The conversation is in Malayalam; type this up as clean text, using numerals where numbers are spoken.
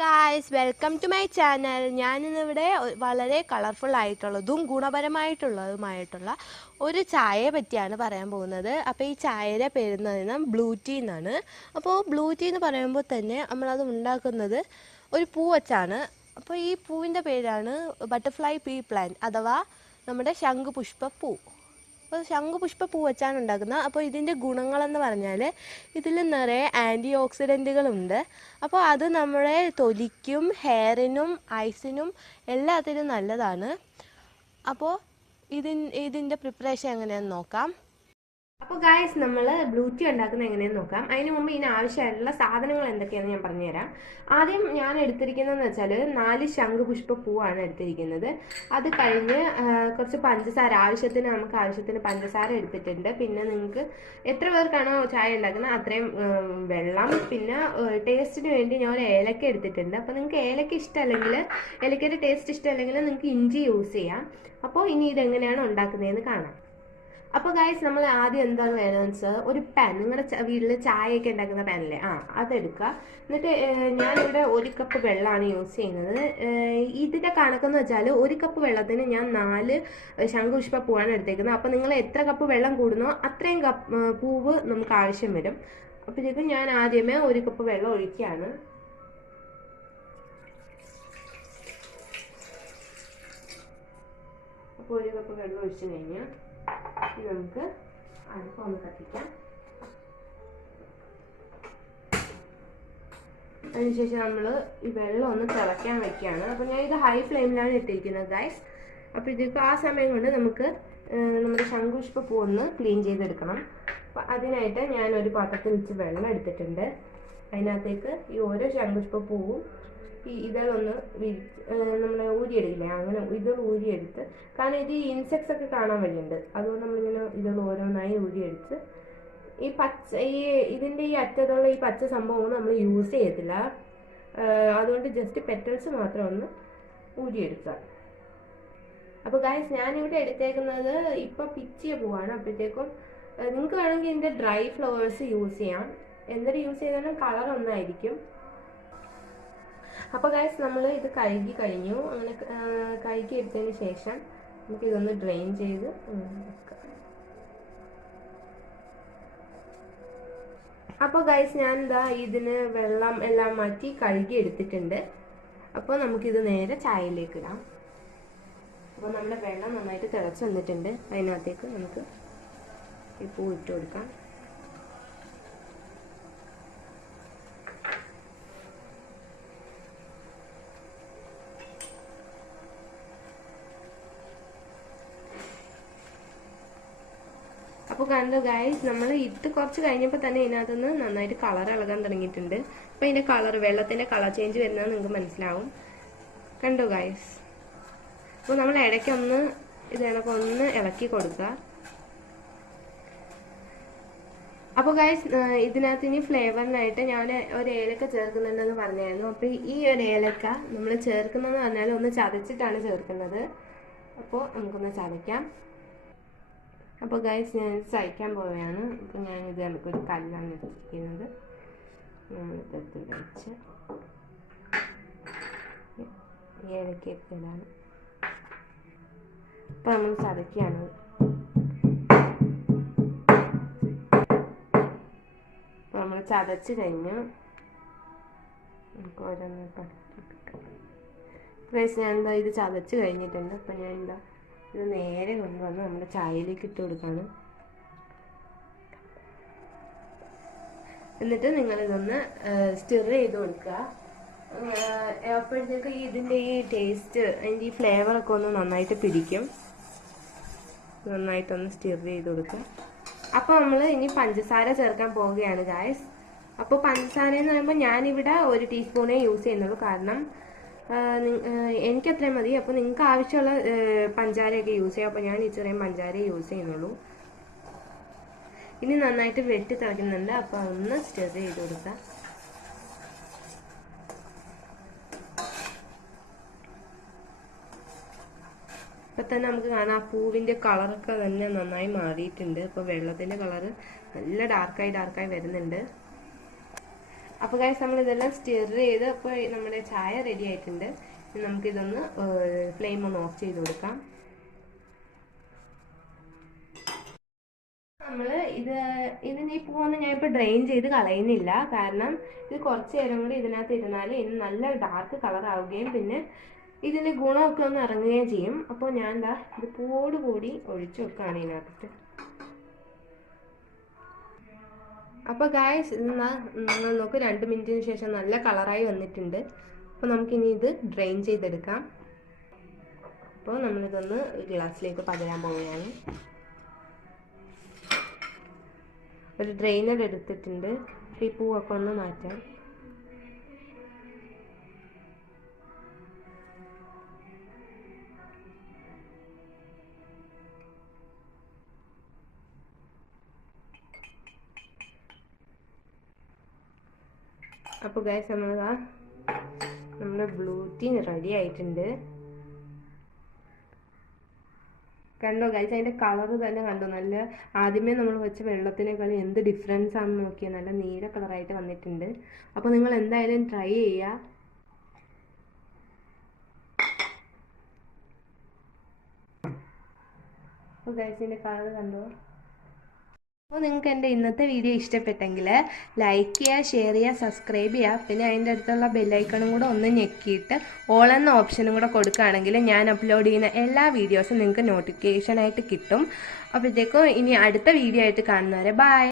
Guys, welcome to my channel. ഞാനിന്നിവിടെ വളരെ കളർഫുൾ ആയിട്ടുള്ളതും ഗുണപരമായിട്ടുള്ളതുമായിട്ടുള്ള ഒരു ചായയെ പറ്റിയാണ് പറയാൻ പോകുന്നത്. അപ്പോൾ ഈ ചായയുടെ പേരുന്നതിന് ബ്ലൂ ടീ എന്നാണ്. അപ്പോൾ ബ്ലൂ ടീ എന്ന് പറയുമ്പോൾ തന്നെ നമ്മളത് ഉണ്ടാക്കുന്നത് ഒരു പൂ വച്ചാണ്. അപ്പോൾ ഈ പൂവിൻ്റെ പേരാണ് ബട്ടർഫ്ലൈ പീ പ്ലാന്റ് അഥവാ നമ്മുടെ ശംഖുപുഷ്പ പൂ. അപ്പോൾ ശംഖുപുഷ്പ പൂ വെച്ചാണ് ഉണ്ടാക്കുന്നത്. അപ്പോൾ ഇതിൻ്റെ ഗുണങ്ങളെന്ന് പറഞ്ഞാൽ ഇതിൽ നിറയെ ആൻറ്റി ഓക്സിഡൻറ്റുകളുണ്ട്. അപ്പോൾ അത് നമ്മുടെ തൊലിക്കും ഹെയറിനും ഐസിനും എല്ലാത്തിനും നല്ലതാണ്. അപ്പോൾ ഇതിൻ്റെ പ്രിപ്പറേഷൻ എങ്ങനെയാണെന്ന് നോക്കാം. അപ്പോൾ ഗായ്സ്, നമ്മൾ ബ്ലൂ ടീ ഉണ്ടാക്കുന്നത് എങ്ങനെയാണെന്ന് നോക്കാം. അതിന് മുമ്പ് ഇതിന് ആവശ്യമായിട്ടുള്ള സാധനങ്ങൾ എന്തൊക്കെയാണെന്ന് ഞാൻ പറഞ്ഞുതരാം. ആദ്യം ഞാൻ എടുത്തിരിക്കുന്നതെന്ന് വെച്ചാൽ 4 ശംഖുപുഷ്പ പൂവാണ് എടുത്തിരിക്കുന്നത്. അത് കഴിഞ്ഞ് കുറച്ച് പഞ്ചസാര, ആവശ്യത്തിന് പഞ്ചസാര എടുത്തിട്ടുണ്ട്. പിന്നെ നിങ്ങൾക്ക് എത്ര പേർക്കാണോ ചായ ഉണ്ടാക്കുന്നത് അത്രയും വെള്ളം. പിന്നെ ടേസ്റ്റിന് വേണ്ടി ഞാൻ ഒരു ഏലക്ക എടുത്തിട്ടുണ്ട്. അപ്പോൾ നിങ്ങൾക്ക് ഏലക്ക ഇഷ്ടമല്ലെങ്കിൽ, ഏലക്കയുടെ ടേസ്റ്റ് ഇഷ്ടമല്ലെങ്കിൽ നിങ്ങൾക്ക് ഇഞ്ചി യൂസ് ചെയ്യാം. അപ്പോൾ ഇനി ഇതെങ്ങനെയാണ് ഉണ്ടാക്കുന്നതെന്ന് കാണാം. അപ്പോൾ ഗായ്സ്, നമ്മൾ ആദ്യം എന്താണ് വേണമെന്ന് വെച്ചാൽ ഒരു പാൻ, നിങ്ങളുടെ വീട്ടിൽ ചായയൊക്കെ ഉണ്ടാക്കുന്ന പാനല്ലേ, അതെടുക്കുക. എന്നിട്ട് ഞാനിവിടെ 1 കപ്പ് വെള്ളമാണ് യൂസ് ചെയ്യുന്നത്. ഇതിൻ്റെ കണക്കെന്ന് വെച്ചാൽ 1 കപ്പ് വെള്ളത്തിന് ഞാൻ 4 ശംഖുപുഷ്പ പൂവാണ് എടുത്തേക്കുന്നത്. അപ്പോൾ നിങ്ങൾ എത്ര കപ്പ് വെള്ളം കൂടുന്നോ അത്രയും പൂവ് നമുക്ക് ആവശ്യം വരും. അപ്പോഴത്തേക്കും ഞാൻ ആദ്യമേ 1 കപ്പ് വെള്ളം ഒഴിക്കുകയാണ്. അപ്പോൾ 1 കപ്പ് വെള്ളം ഒഴിച്ചു കഴിഞ്ഞാൽ നമുക്ക് അടുപ്പം ഒന്ന് കത്തിക്കാം. അതിനുശേഷം നമ്മൾ ഈ വെള്ളം ഒന്ന് തിളയ്ക്കാൻ വെക്കുകയാണ്. അപ്പോൾ ഞാൻ ഇത് ഹൈ ഫ്ലെയിമിലാണ് ഇട്ടിരിക്കുന്നത് ഗൈസ്. അപ്പോൾ ഇതിപ്പോൾ ആ സമയം കൊണ്ട് നമുക്ക് നമ്മുടെ ശംഖുപുഷ്പ പൂ ഒന്ന് ക്ലീൻ ചെയ്തെടുക്കണം. അപ്പോൾ അതിനായിട്ട് ഞാൻ ഒരു പാത്രത്തിൽ വെച്ച് വെള്ളം എടുത്തിട്ടുണ്ട്. അതിനകത്തേക്ക് ഈ ഓരോ ശംഖുപുഷ്പ പൂവും ഈ ഇതൊന്ന് നമ്മൾ ഊരിയെടുക്കില്ലേ, അങ്ങനെ ഇത് ഊരിയെടുത്ത്, കാരണം ഇത് ഇൻസെക്ട്സ് ഒക്കെ കാണാൻ വഴിയുണ്ട്, അതുകൊണ്ട് നമ്മളിങ്ങനെ ഇതൊന്ന് ഓരോന്നായി ഊരിയെടുത്ത് ഇതിൻ്റെ ഈ അറ്റത്തുള്ള ഈ പച്ച സംഭവം നമ്മൾ യൂസ് ചെയ്യത്തില്ല. അതുകൊണ്ട് ജസ്റ്റ് പെറ്റൽസ് മാത്രം ഒന്ന് ഊരിയെടുക്കുക. അപ്പോൾ ഗൈസ്, ഞാനിവിടെ എടുത്തേക്കുന്നത് ഇപ്പോൾ പിച്ചിയ പൂവാണ്. അപ്പോഴത്തേക്കും നിങ്ങൾക്ക് വേണമെങ്കിൽ ഇതിൻ്റെ ഡ്രൈ ഫ്ലവേഴ്സ് യൂസ് ചെയ്യാം. എന്തൊരു യൂസ് ചെയ്താലും കളർ ഒന്നായിരിക്കും. അപ്പോൾ ഗൈസ്, നമ്മൾ ഇത് കഴുകി കഴിഞ്ഞു. അങ്ങനെ കഴുകി എടുത്തതിന് ശേഷം നമുക്കിതൊന്ന് ഡ്രെയിൻ ചെയ്ത് വെക്കാം. അപ്പോൾ ഗൈസ്, ഞാൻ ഇതിന് വെള്ളം എല്ലാം മാറ്റി കഴുകി എടുത്തിട്ടുണ്ട്. അപ്പോൾ നമുക്കിത് നേരെ ചായയിലേക്ക് ഇടാം. അപ്പോൾ നമ്മുടെ വെള്ളം നന്നായിട്ട് തിളച്ച് വന്നിട്ടുണ്ട്. അതിനകത്തേക്ക് നമുക്ക് ഈ പൂ ഇട്ട് കൊടുക്കാം. അപ്പോൾ കണ്ടോ ഗൈസ്, നമ്മൾ ഇട്ട് കുറച്ച് കഴിഞ്ഞപ്പോൾ തന്നെ ഇതിനകത്തുനിന്ന് നന്നായിട്ട് കളർ ഇളകാൻ തുടങ്ങിയിട്ടുണ്ട്. അപ്പോൾ ഇതിൻ്റെ കളർ, വെള്ളത്തിൻ്റെ കളർ ചേഞ്ച് വരുന്നത് നിങ്ങൾക്ക് മനസ്സിലാവും. കണ്ടോ ഗൈസ്. അപ്പോൾ നമ്മൾ ഇടയ്ക്കൊന്ന് ഒന്ന് ഇളക്കി കൊടുക്കുക. അപ്പോൾ ഗൈസ്, ഇതിനകത്ത് ഇനി ഫ്ലേവറിനായിട്ട് ഞാൻ ഒരു ഏലക്ക ചേർക്കുന്നുണ്ടെന്ന് പറഞ്ഞായിരുന്നു. അപ്പോൾ ഈ ഒരു ഏലക്ക നമ്മൾ ചേർക്കുന്നതെന്ന് പറഞ്ഞാൽ ഒന്ന് ചതച്ചിട്ടാണ് ചേർക്കുന്നത്. അപ്പോൾ നമുക്കൊന്ന് ചതയ്ക്കാം. അപ്പോൾ ഗൈസ്, ഞാൻ ചതയ്ക്കാൻ പോവുകയാണ്. അപ്പോൾ ഞാനിത് നമുക്കൊരു കല്ലാണ് എടുത്തിരിക്കുന്നത്. എടുത്ത് വെച്ച് ഏലക്കയൊക്കെ ഇടാണ്. അപ്പോൾ നമ്മൾ ചതയ്ക്കുകയാണ്. അപ്പോൾ നമ്മൾ ചതച്ച് കഴിഞ്ഞ് നമുക്ക് ഓരോന്ന് പഠിപ്പിക്കാം. ഗൈസ്, ഞാൻ ഇത് ചതച്ച് കഴിഞ്ഞിട്ടുണ്ട്. അപ്പോൾ ഞാൻ ഇത് നേരെ കൊണ്ടുവന്ന് നമ്മുടെ ചായയിലേക്ക് ഇട്ട് കൊടുക്കുകയാണ്. എന്നിട്ട് നിങ്ങളിതൊന്ന് സ്റ്റിർ ചെയ്ത് കൊടുക്കുക. അപ്പോഴത്തേക്ക് ഇതിൻ്റെ ഈ ടേസ്റ്റ്, അതിൻ്റെ ഈ ഫ്ലേവറൊക്കെ ഒന്ന് നന്നായിട്ട് പിടിക്കും. നന്നായിട്ടൊന്ന് സ്റ്റിർ ചെയ്ത് കൊടുക്കുക. അപ്പോൾ നമ്മൾ ഇനി പഞ്ചസാര ചേർക്കാൻ പോവുകയാണ് ഗായ്സ്. അപ്പോൾ പഞ്ചസാര എന്ന് പറയുമ്പോൾ ഞാനിവിടെ 1 ടീസ്പൂണേ യൂസ് ചെയ്യുന്നുള്ളൂ. കാരണം എനിക്കത്രയും മതി. അപ്പോൾ നിങ്ങൾക്ക് ആവശ്യമുള്ള പഞ്ചാരയൊക്കെ യൂസ് ചെയ്യാം. അപ്പോൾ ഞാൻ ഇത്രയും പഞ്ചാരയെ യൂസ് ചെയ്യുന്നുള്ളൂ. ഇനി നന്നായിട്ട് വെട്ടി തിളയ്ക്കുന്നുണ്ട്. അപ്പോൾ ഒന്ന് സ്റ്റിർ ചെയ്ത് കൊടുക്കുക. ഇപ്പം തന്നെ നമുക്ക് കാണാം, ആ പൂവിൻ്റെ കളറൊക്കെ തന്നെ നന്നായി മാറിയിട്ടുണ്ട്. അപ്പോൾ വെള്ളത്തിൻ്റെ കളറ് നല്ല ഡാർക്കായി വരുന്നുണ്ട്. അപ്പോൾ ഗൈസ് നമ്മൾ ഇതെല്ലാം സ്റ്റിർ ചെയ്ത് അപ്പോൾ നമ്മുടെ ചായ റെഡി ആയിട്ടുണ്ട്. നമുക്കിതൊന്ന് ഫ്ലെയിം ഒന്ന് ഓഫ് ചെയ്ത് കൊടുക്കാം. നമ്മൾ ഇതിന് ഈ പൂവൊന്നും ഞാൻ ഇപ്പോൾ ഡ്രെയിൻ ചെയ്ത് കളയുന്നില്ല. കാരണം ഇത് കുറച്ച് നേരം കൂടി ഇതിനകത്ത് ഇരുന്നാൽ ഇത് നല്ല ഡാർക്ക് കളർ ആവുകയും പിന്നെ ഇതിൻ്റെ ഗുണമൊക്കെ ഒന്ന് ഇറങ്ങുകയും ചെയ്യും. അപ്പോൾ ഞാൻ എന്താ ഇത് പൂവോട് കൂടി ഒഴിച്ചു വെക്കുകയാണ് ഇതിനകത്തിട്ട്. അപ്പോൾ ഗായ്സ് ഇത് നിങ്ങൾ നോക്ക് 2 മിനിറ്റിന് ശേഷം നല്ല കളറായി വന്നിട്ടുണ്ട്. അപ്പോൾ നമുക്കിനി ഇത് ഡ്രെയിൻ ചെയ്തെടുക്കാം. അപ്പോൾ നമ്മളിതൊന്ന് ഗ്ലാസ്സിലേക്ക് പകരാൻ പോവുകയാണ്. ഒരു ഡ്രെയിനർ എടുത്തിട്ടുണ്ട്. ഈ പൂവൊക്കെ ഒന്ന് മാറ്റാം. അപ്പോൾ ഗൈസ് നമ്മുടെ ബ്ലൂ ടീ റെഡി ആയിട്ടുണ്ട്. കണ്ടോ ഗൈസ്, അതിൻ്റെ കളറ് തന്നെ കണ്ടോ, നല്ല ആദ്യമേ നമ്മൾ വെച്ച വെള്ളത്തിനേക്കാളും എന്ത് ഡിഫറൻസ് ആണെന്ന് നോക്കിയാൽ നല്ല നീല കളറായിട്ട് വന്നിട്ടുണ്ട്. അപ്പോൾ നിങ്ങൾ എന്തായാലും ട്രൈ ചെയ്യുക. അപ്പോൾ ഗൈസ് ഇതിൻ്റെ കളർ കണ്ടോ. അപ്പോൾ നിങ്ങൾക്ക് എൻ്റെ ഇന്നത്തെ വീഡിയോ ഇഷ്ടപ്പെട്ടെങ്കിൽ ലൈക്ക് ചെയ്യുക, ഷെയർ ചെയ്യുക, സബ്സ്ക്രൈബ് ചെയ്യുക. പിന്നെ അതിൻ്റെ അടുത്തുള്ള ബെല്ലൈക്കണും കൂടെ ഒന്ന് ഞെക്കിയിട്ട് ഓൾ എന്ന ഓപ്ഷനും കൂടെ കൊടുക്കുകയാണെങ്കിൽ ഞാൻ അപ്ലോഡ് ചെയ്യുന്ന എല്ലാ വീഡിയോസും നിങ്ങൾക്ക് നോട്ടിഫിക്കേഷനായിട്ട് കിട്ടും. അപ്പോഴത്തേക്കും ഇനി അടുത്ത വീഡിയോ ആയിട്ട് കാണുന്നവരെ ബൈ.